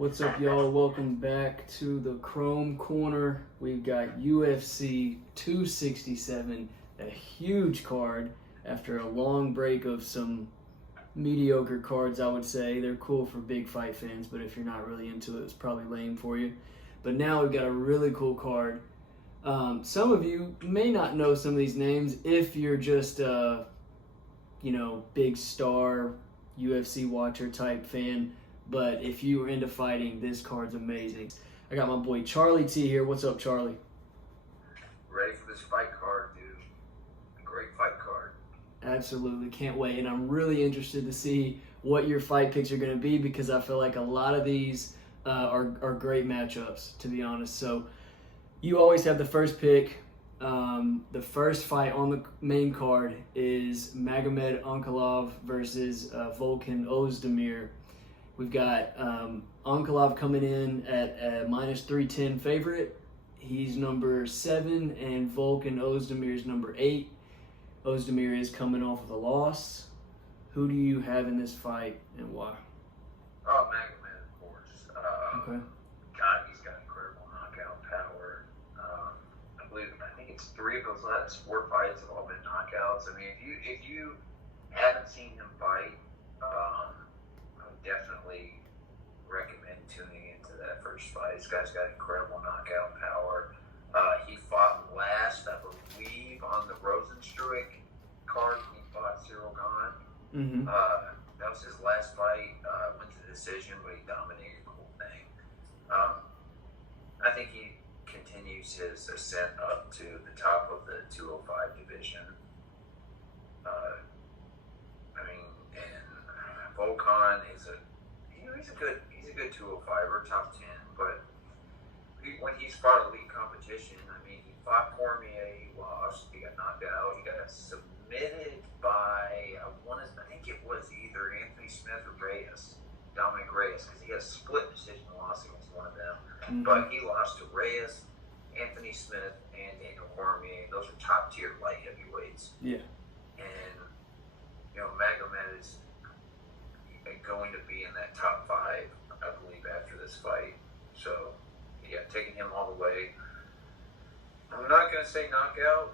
What's up, y'all? Welcome back to the Chrome Corner. We've got UFC 267, a huge card after a long break of some mediocre cards, I would say. They're cool for big fight fans, but if you're not really into it, it's probably lame for you. But now we've got a really cool card. Some of you may not know some of these names if you're just big star UFC watcher type fan. But if you are into fighting, this card's amazing. I got my boy Charlie T here. What's up, Charlie? Ready for this fight card, dude. A great fight card. Absolutely. Can't wait. And I'm really interested to see what your fight picks are going to be because I feel like a lot of these are great matchups, to be honest. So you always have the first pick. The first fight on the main card is Magomed Ankalaev versus Volkan Ozdemir. We've got Ankalaev coming in at a minus 310 favorite. He's number 7, and Volkan Ozdemir is number 8. Ozdemir is coming off of a loss. Who do you have in this fight and why? Oh, Magomed, of course. Okay. God, he's got incredible knockout power. I think it's 3 of his last 4 fights have all been knockouts. I mean, if you haven't seen him fight, I would definitely recommend tuning into that first fight. This guy's got incredible knockout power. He fought last, I believe, on the Rosenstruik card when he fought Cyril Gahn. Mm-hmm. That was his last fight. Went to decision, but he dominated the whole thing. I think he continues his ascent up to the top of the 205 division. Volkan is he's a good 205er, top 10. But when he's fought elite competition, I mean, he fought Cormier, he lost, he got knocked out, he got submitted by I think it was either Anthony Smith or Dominic Reyes, because he got a split decision loss against one of them. Mm-hmm. But he lost to Reyes, Anthony Smith, and Daniel Cormier. Those are top tier light heavyweights. Yeah. And Magomed is going to be in that top 5, I believe, after this fight. So, yeah, taking him all the way. I'm not going to say knockout.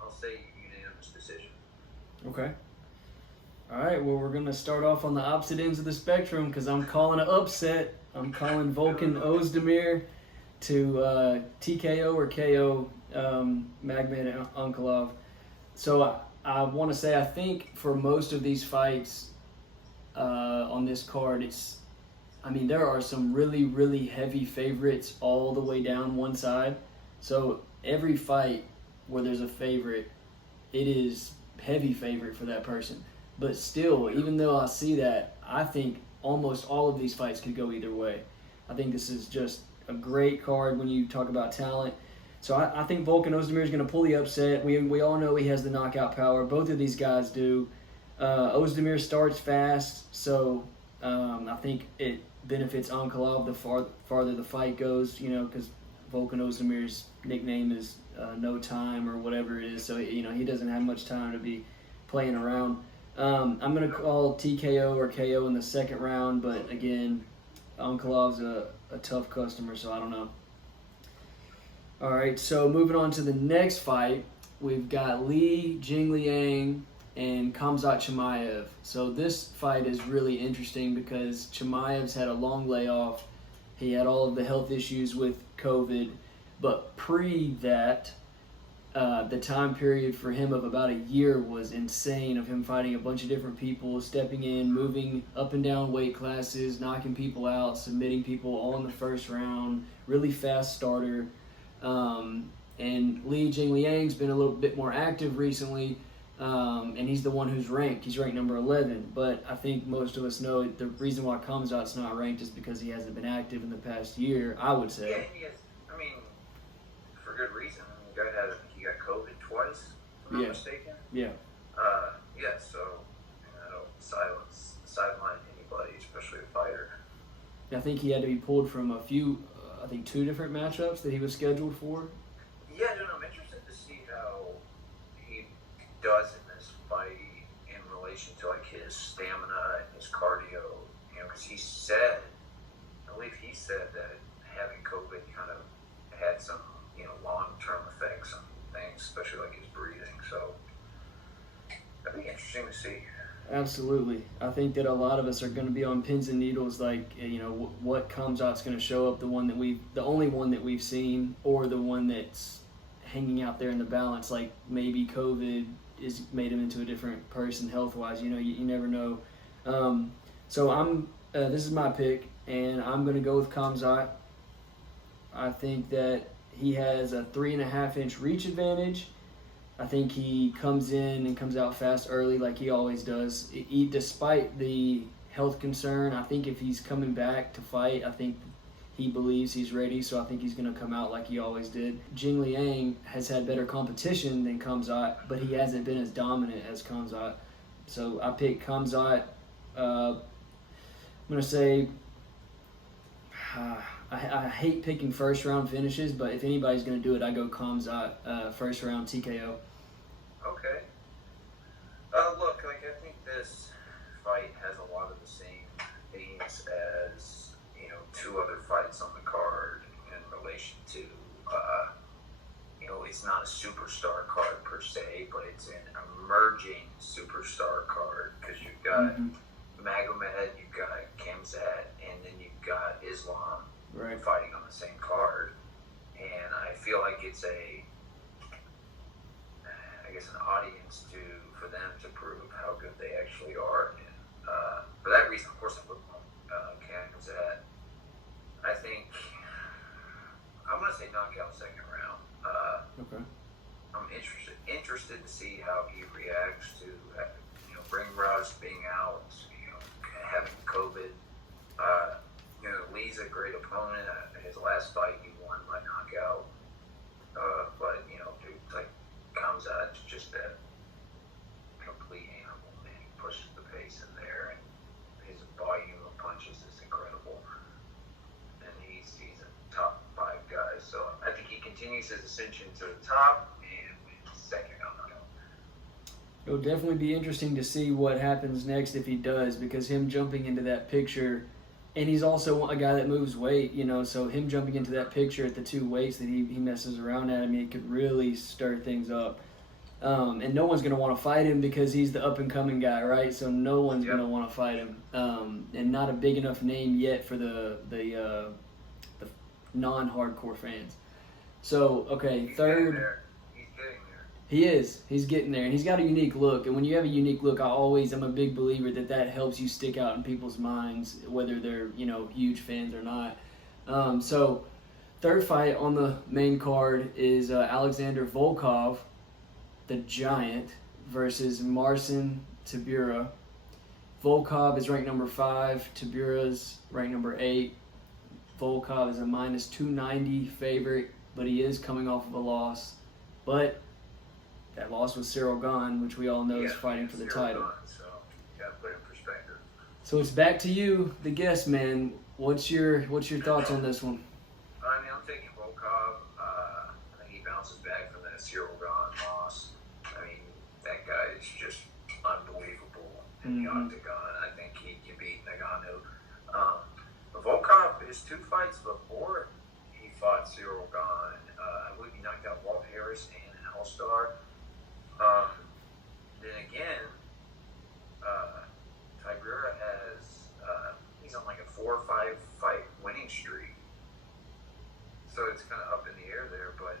I'll say unanimous decision. Okay. All right, well, we're going to start off on the opposite ends of the spectrum because I'm calling an upset. I'm calling Volkan Ozdemir to TKO or KO Magomed Ankalaev. So I want to say I think for most of these fights on this card, there are some really, really heavy favorites all the way down one side. So every fight where there's a favorite, it is heavy favorite for that person. But still, even though I see that, I think almost all of these fights could go either way. I think this is just a great card when you talk about talent. So I think Volkan Ozdemir is going to pull the upset. We all know he has the knockout power. Both of these guys do. Ozdemir starts fast, so I think it benefits Ankalaev the farther the fight goes, because Volkan Ozdemir's nickname is No Time or whatever it is, so he doesn't have much time to be playing around. I'm going to call TKO or KO in the second round, but again, Ankalaev's a tough customer, so I don't know. All right, so moving on to the next fight, we've got Li Jingliang and Khamzat Chimaev. So this fight is really interesting because Chimaev's had a long layoff. He had all of the health issues with COVID, but pre that, the time period for him of about a year was insane, of him fighting a bunch of different people, stepping in, moving up and down weight classes, knocking people out, submitting people all in the first round, really fast starter. And Li Jingliang's been a little bit more active recently, and he's the one who's ranked. He's ranked number 11, but I think most of us know the reason why Khamzat's not ranked is because he hasn't been active in the past year, I would say. Yeah, he is. For good reason. He got COVID twice, if I'm not mistaken. Yeah. So I don't sideline anybody, especially a fighter. I think he had to be pulled from a few, 2 different matchups that he was scheduled for. Yeah, I'm interested to see how he does in this fight in relation to his stamina and his cardio. Because he said said that having COVID kind of had some, long-term effects on things, especially like his breathing. So that'd be interesting to see. Absolutely. I think that a lot of us are going to be on pins and needles, like, what Kamzat's going to show up, the only one that we've seen, or the one that's hanging out there in the balance, like maybe COVID is made him into a different person health-wise. You never know. So this is my pick, and I'm going to go with Kamzat. I think that he has a 3.5-inch reach advantage. I think he comes in and comes out fast early like he always does. Despite the health concern, I think if he's coming back to fight, I think he believes he's ready, so I think he's going to come out like he always did. Jing Liang has had better competition than Kamzat, but he hasn't been as dominant as Kamzat. So I pick Kamzat. I'm going to say, I hate picking first round finishes, but if anybody's going to do it, I go Kamzat, first round TKO. Okay. Look, I think this fight has a lot of the same themes as, two other fights on the card in relation to, it's not a superstar card per se, but it's an emerging superstar card because you've got Magomed, you've got Kamzat, and then you've got Islam fighting on the same card. And I feel like it's an audience for them to prove how good they actually are. And for that reason, of course, I put Kamzat. I think I'm going to say knockout second round. Okay. I'm interested to see how he reacts to, Ringrose being out, having COVID. Lee's a great opponent. His last fight, he won by knockout. But, dude, like, Kamzat is just a complete animal, man. He pushes the pace in there, and his volume of punches is incredible. And he's a top 5 guy. So I think he continues his ascension to the top and wins second on knockout. It'll definitely be interesting to see what happens next if he does, because him jumping into that picture, and he's also a guy that moves weight, so him jumping into that picture at the 2 weights that he messes around at, it could really stir things up. And no one's going to want to fight him because he's the up-and-coming guy, right? So no one's going to want to fight him. And not a big enough name yet for the non-hardcore fans. So, okay, third. He is. He's getting there. And he's got a unique look. And when you have a unique look, I'm a big believer that helps you stick out in people's minds, whether they're, huge fans or not. So third fight on the main card is Alexander Volkov, the Giant, versus Marcin Tybura. Volkov is ranked number 5. Tybura's ranked number 8. Volkov is a minus 290 favorite, but he is coming off of a loss. But that loss was Cyril Gane, which we all know is fighting for the title. Gane, so you gotta put it in perspective. So it's back to you, the guest man. What's your thoughts on this one? I'm taking Volkov. I think he bounces back from that Cyril Gane loss. That guy is just unbelievable in the octagon. I think he can beat Nagano. Volkov, his 2 fights before he fought Cyril Gane, I believe he knocked out Walt Harris and All-Star. Then again, Tybura he's on like a 4 or 5 fight winning streak. So it's kind of up in the air there, but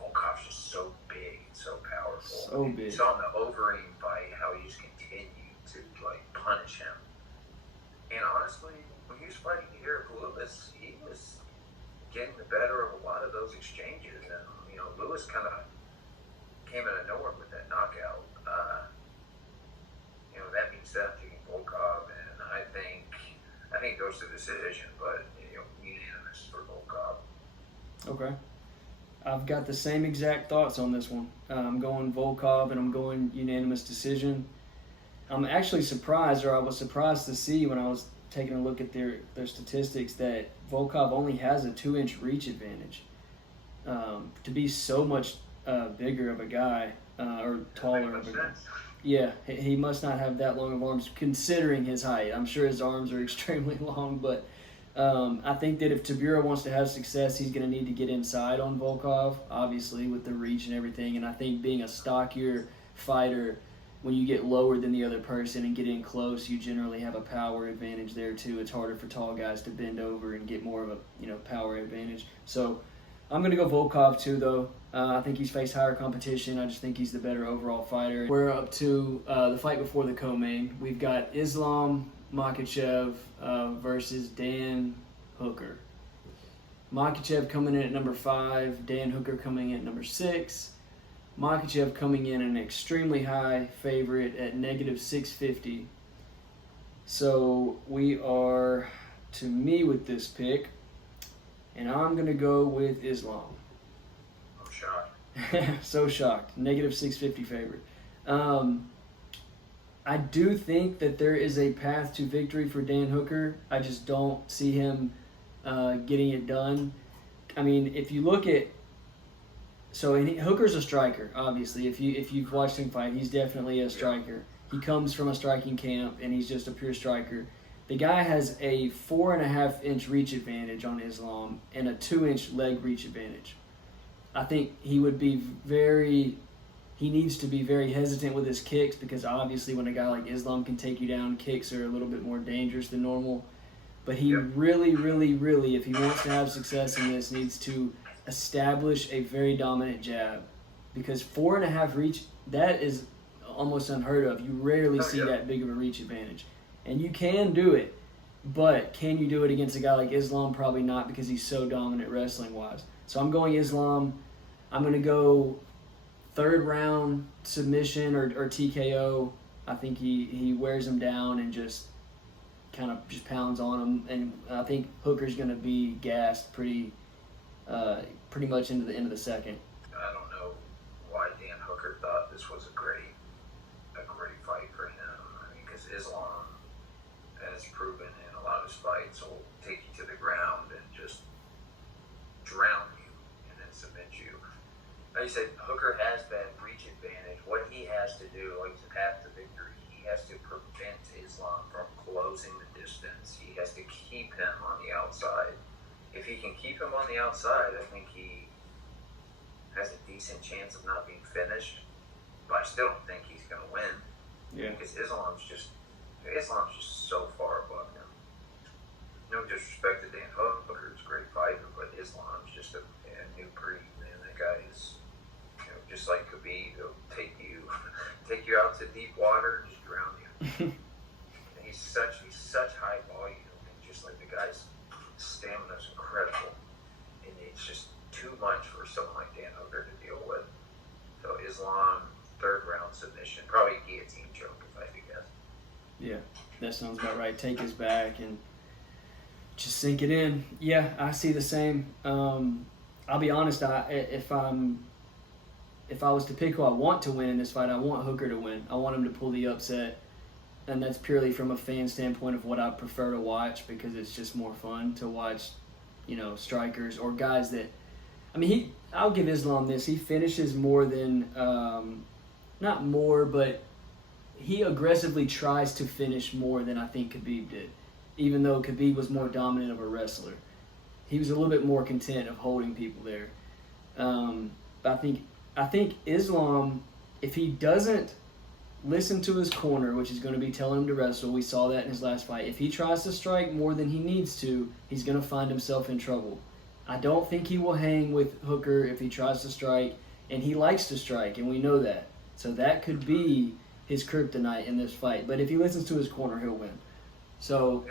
Volkov's just so big and so powerful. So big. You saw in the Overeem fight how he just continued to punish him. And honestly, when he was fighting Eric Lewis, he was getting the better of a lot of those exchanges, and Lewis kind of came out of nowhere with that knockout. That being said, I'm taking Volkov, and I think it goes to decision, but unanimous for Volkov. Okay. I've got the same exact thoughts on this one. I'm going Volkov, and I'm going unanimous decision. I'm actually surprised, or I was surprised to see when I was taking a look at their statistics, that Volkov only has a 2-inch reach advantage. To be so much bigger of a guy, or taller of a guy. Yeah, he must not have that long of arms, considering his height. I'm sure his arms are extremely long, but I think that if Teixeira wants to have success, he's going to need to get inside on Volkov, obviously, with the reach and everything. And I think being a stockier fighter, when you get lower than the other person and get in close, you generally have a power advantage there, too. It's harder for tall guys to bend over and get more of a power advantage. So I'm going to go Volkov, too, though. I think he's faced higher competition. I just think he's the better overall fighter. We're up to the fight before the co-main. We've got Islam Makhachev versus Dan Hooker. Makhachev coming in at number 5, Dan Hooker coming in at number 6. Makhachev coming in an extremely high favorite at negative 650. So we are, to me, with this pick, and I'm going to go with Islam. I'm shocked. So shocked. Negative 650 favorite. I do think that there is a path to victory for Dan Hooker. I just don't see him getting it done. I mean, if you look at Hooker's a striker, obviously. If you've watched him fight, he's definitely a striker. He comes from a striking camp, and he's just a pure striker. The guy has a 4.5-inch reach advantage on Islam and a 2-inch leg reach advantage. I think he needs to be very hesitant with his kicks, because obviously when a guy like Islam can take you down, kicks are a little bit more dangerous than normal. But he really, really, really, if he wants to have success in this, needs to establish a very dominant jab. Because 4.5 reach, that is almost unheard of. You rarely see that big of a reach advantage. And you can do it, but can you do it against a guy like Islam? Probably not, because he's so dominant wrestling-wise. So I'm going Islam. I'm going to go 3rd round submission or TKO. I think he wears him down and just kind of just pounds on him. And I think Hooker's going to be gassed pretty much into the end of the second. I don't know why Dan Hooker thought this was a great fight for him. I mean, because Islam has proven in a lot of his fights will take you to the ground and just drown you and then submit you. Like you said, Hooker has that reach advantage. What he has to do, like to path to victory, he has to prevent Islam from closing the distance. He has to keep him on the outside. If he can keep him on the outside, I think he has a decent chance of not being finished. But I still don't think he's going to win. Yeah. Because Islam's just so far above him. No disrespect to Dan Hooker, he's a great fighter, but Islam's just a new breed, man. That guy is, just like Khabib, he'll take you out to deep water and just drown you. he's such high volume, and just like the guy's stamina is incredible, and it's just too much for someone like Dan Hooker to deal with. So Islam, 3rd round submission, probably guillotine choke if I had to guess. Yeah, that sounds about right. Take his back and just sink it in. Yeah, I see the same. I'll be honest. If I was to pick who I want to win in this fight, I want Hooker to win. I want him to pull the upset, and that's purely from a fan standpoint of what I prefer to watch, because it's just more fun to watch, strikers or guys that. I mean, I'll give Islam this. He finishes more than, not more, but he aggressively tries to finish more than I think Khabib did. Even though Khabib was more dominant of a wrestler, he was a little bit more content of holding people there. But I think Islam, if he doesn't listen to his corner, which is going to be telling him to wrestle, we saw that in his last fight. If he tries to strike more than he needs to, he's going to find himself in trouble. I don't think he will hang with Hooker if he tries to strike, and he likes to strike, and we know that. So that could be his kryptonite in this fight. But if he listens to his corner, he'll win. So,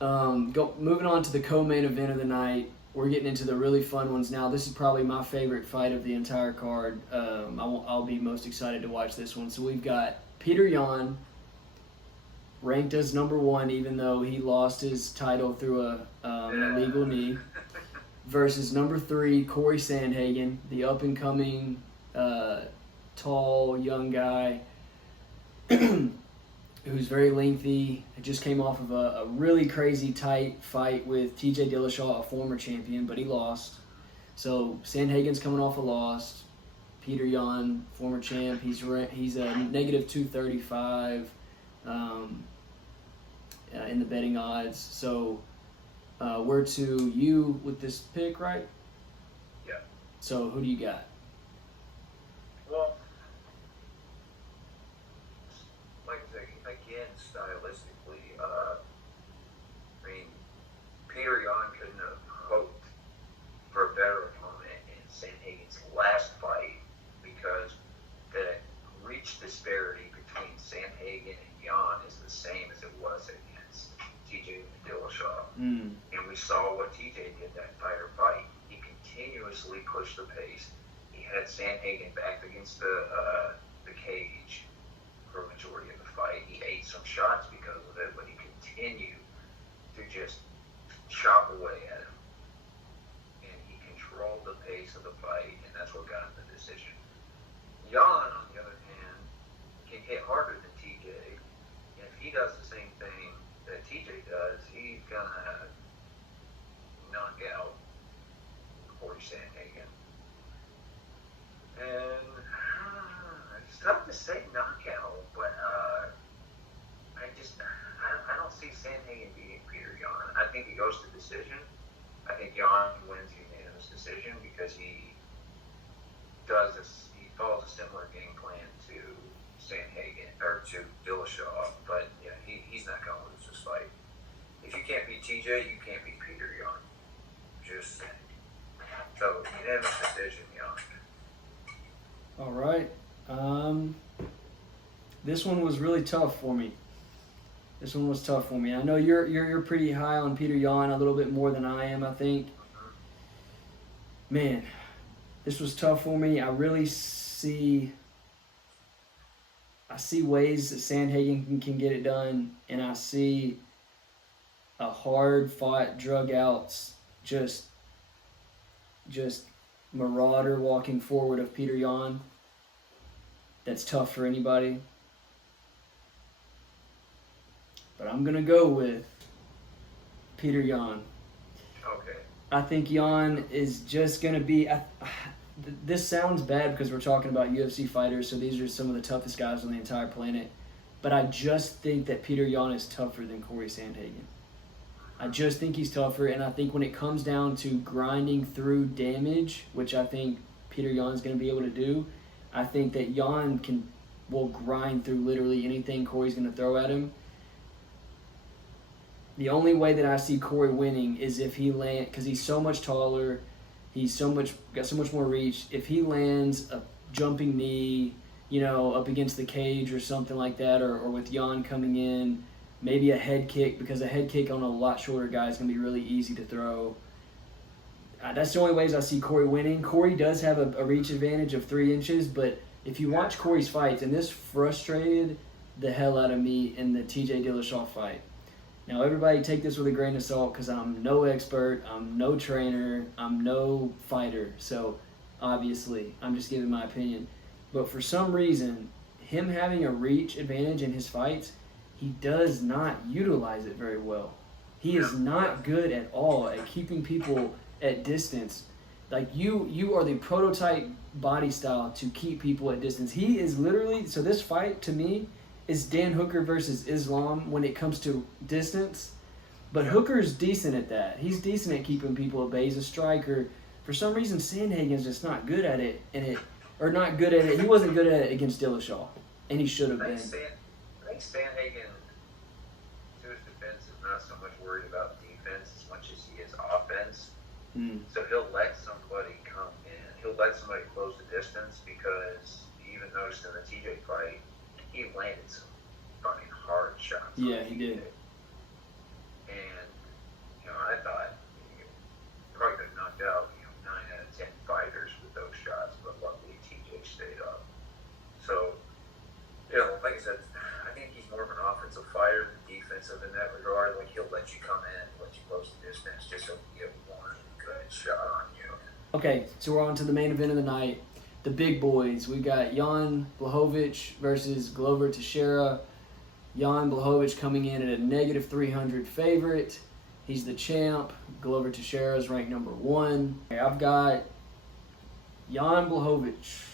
moving on to the co-main event of the night, we're getting into the really fun ones now. This is probably my favorite fight of the entire card. I'll be most excited to watch this one. So we've got Peter Yan, ranked as number 1, even though he lost his title through an illegal knee, versus number 3, Corey Sandhagen, the up-and-coming, tall, young guy who's very lengthy. It just came off of a really crazy tight fight with TJ Dillashaw, a former champion, but he lost. So Sandhagen's coming off a loss. Peter Yan, former champ, he's a negative 235 in the betting odds. So We're to you with this pick, right? Yeah. So who do you got? Well, like I say, again, stylistically, I mean, Peter Yan couldn't have hoped for a better opponent in Sandhagen's last fight, because the reach disparity between Sandhagen and Yan is the same as it was against TJ Dillashaw. And we saw what TJ did that entire fight. He continuously pushed the pace. He had Sandhagen back against the cage for a majority of the fight. He ate some shots because of it, but he continued to just chop away at him. And he controlled the pace of the fight, and that's what got him the decision. Yan, on the other hand, can hit harder than TJ. And if he does the same thing that TJ does, he's going to knock out Corey Sandhagen. And it's tough to say knockout, but I don't see Sandhagen beating Peter Yan. I think he goes to decision. I think Yan wins unanimous decision because he follows a similar game plan to Sandhagen or to Dillashaw, but yeah, he's not going to lose this fight. If you can't beat TJ, you can't beat Peter Yan. Just saying. So unanimous decision, Yan. All right. This one was really tough for me. I know you're pretty high on Peter Yan, a little bit more than I am, I think. Man, this was tough for me. I really see ways that Sandhagen can get it done, and I see a hard fought, drug out, just marauder walking forward of Peter Yan. That's tough for anybody. But I'm going to go with Peter Yan. Okay. I think Yan is just going to be... this sounds bad because we're talking about UFC fighters, so these are some of the toughest guys on the entire planet. But I just think that Peter Yan is tougher than Corey Sandhagen. I just think he's tougher, and I think when it comes down to grinding through damage, which I think Peter Yan is going to be able to do, I think that Yan will grind through literally anything Corey's going to throw at him. The only way that I see Corey winning is if he lands, because he's so much taller, got so much more reach. If he lands a jumping knee, up against the cage or something like that, or with Yan coming in, maybe a head kick, because a head kick on a lot shorter guy is going to be really easy to throw. That's the only ways I see Corey winning. Corey does have a reach advantage of 3 inches, but if you watch Corey's fights, and this frustrated the hell out of me in the TJ Dillashaw fight. Now, everybody take this with a grain of salt because I'm no expert, I'm no trainer, I'm no fighter. So, obviously, I'm just giving my opinion. But for some reason, him having a reach advantage in his fights, he does not utilize it very well. He is not good at all at keeping people at distance. Like, you are the prototype body style to keep people at distance. He is literally, so this fight, to me, is Dan Hooker versus Islam when it comes to distance. But Hooker's decent at that. He's decent at keeping people at bay. He's a striker. For some reason, Sandhagen's just not good at it. He wasn't good at it against Dillashaw, and he should have been. I think Sandhagen, to his defense, is not so much worried about defense as much as he is offense. So he'll let somebody come in. He'll let somebody close the distance, because you even noticed in the TJ fight, he landed some fucking hard shots. Yeah, he did. And, I thought he probably could have knocked out, 9 out of 10 fighters with those shots, but luckily TJ stayed up. So, like I said, I think he's more of an offensive fighter than defensive in that regard. Like, he'll let you come in, let you close the distance, just so you get one good shot on you. Okay, so we're on to the main event of the night. The big boys. We got Jan Blachowicz versus Glover Teixeira. Jan Blachowicz coming in at a -300 favorite. He's the champ. Glover Teixeira is ranked number 1. I've got Jan Blachowicz.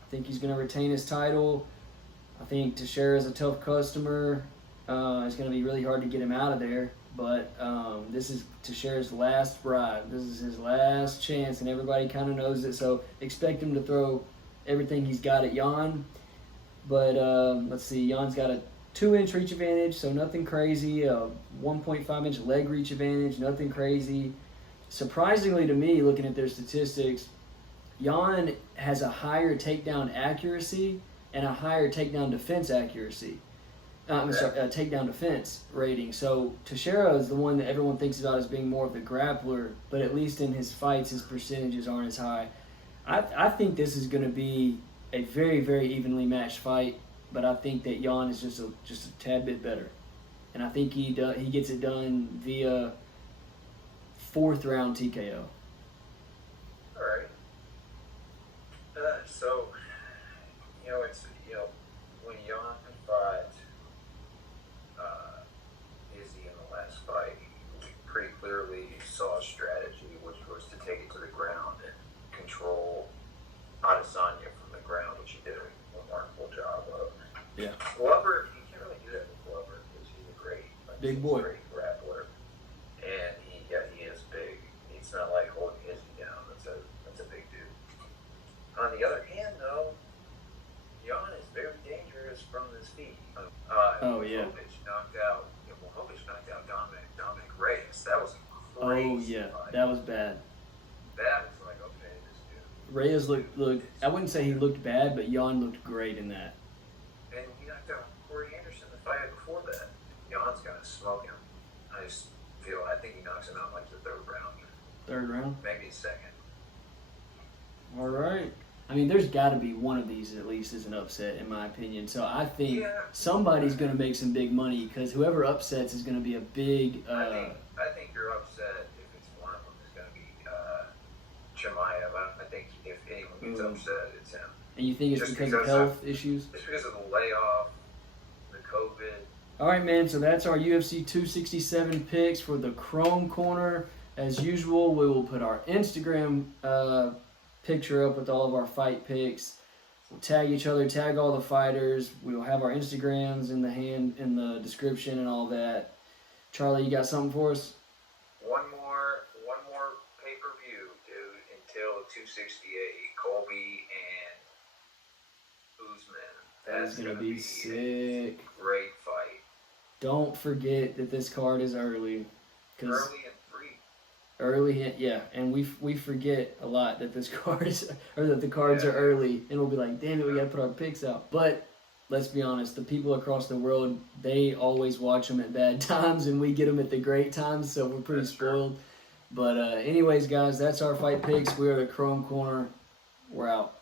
I think he's going to retain his title. I think Teixeira is a tough customer. It's going to be really hard to get him out of there. But this is Teixeira's last ride. This is his last chance, and everybody kind of knows it. So expect him to throw everything he's got at Jan. But let's see, Jan's got a 2-inch reach advantage, so nothing crazy. A 1.5-inch leg reach advantage, nothing crazy. Surprisingly to me, looking at their statistics, Jan has a higher takedown accuracy and a higher takedown defense accuracy. Takedown defense rating. So Teixeira is the one that everyone thinks about as being more of the grappler, but at least in his fights, his percentages aren't as high. I think this is going to be a very, very evenly matched fight, but I think that Jan is just a tad bit better, and I think he gets it done via 4th round TKO. All right. So, it's when Jan fought Izzy in the last fight, we pretty clearly saw a strategy, which was to take it to the ground and control Adesanya from the ground, which he did a remarkable job of. Yeah. Glover, you can't really do that with Glover because he's a great big boy, great grappler, and he is big. It's not like holding Izzy down. That's a big dude. On the other hand, though, Jan is very dangerous from his feet. Blachowicz knocked out Dominic Reyes. That was crazy. Oh yeah, that was bad. That was like, okay, this dude. Reyes looked. I wouldn't say he looked bad, but Jan looked great in that. And he knocked out Corey Anderson the fight before that. Jan's gonna smoke him. I think he knocks him out in like the 3rd round. 3rd round? Maybe 2nd. All right. I mean, there's got to be one of these at least is an upset, in my opinion. So I think somebody's going to make some big money because whoever upsets is going to be a big. I think you're upset if it's one of them is going to be Chimaev. I think if anyone gets upset, it's him. And you think it's because of health issues? It's because of the layoff, the COVID. All right, man. So that's our UFC 267 picks for the Chrome Corner. As usual, we will put our Instagram picture up with all of our fight picks. We'll tag each other, tag all the fighters. We will have our Instagrams in the description and all that. Charlie, you got something for us? One more pay-per-view, dude, until 268. Colby and Usman. That's gonna be sick. Great fight. Don't forget that this card is early. Early and free. Early, yeah, and we forget a lot that this card is, or that the cards are early, and we'll be like, damn it, we gotta put our picks out. But let's be honest, the people across the world, they always watch them at bad times, and we get them at the great times, so we're pretty spoiled. But anyways, guys, that's our fight picks. We are the Chrome Corner. We're out.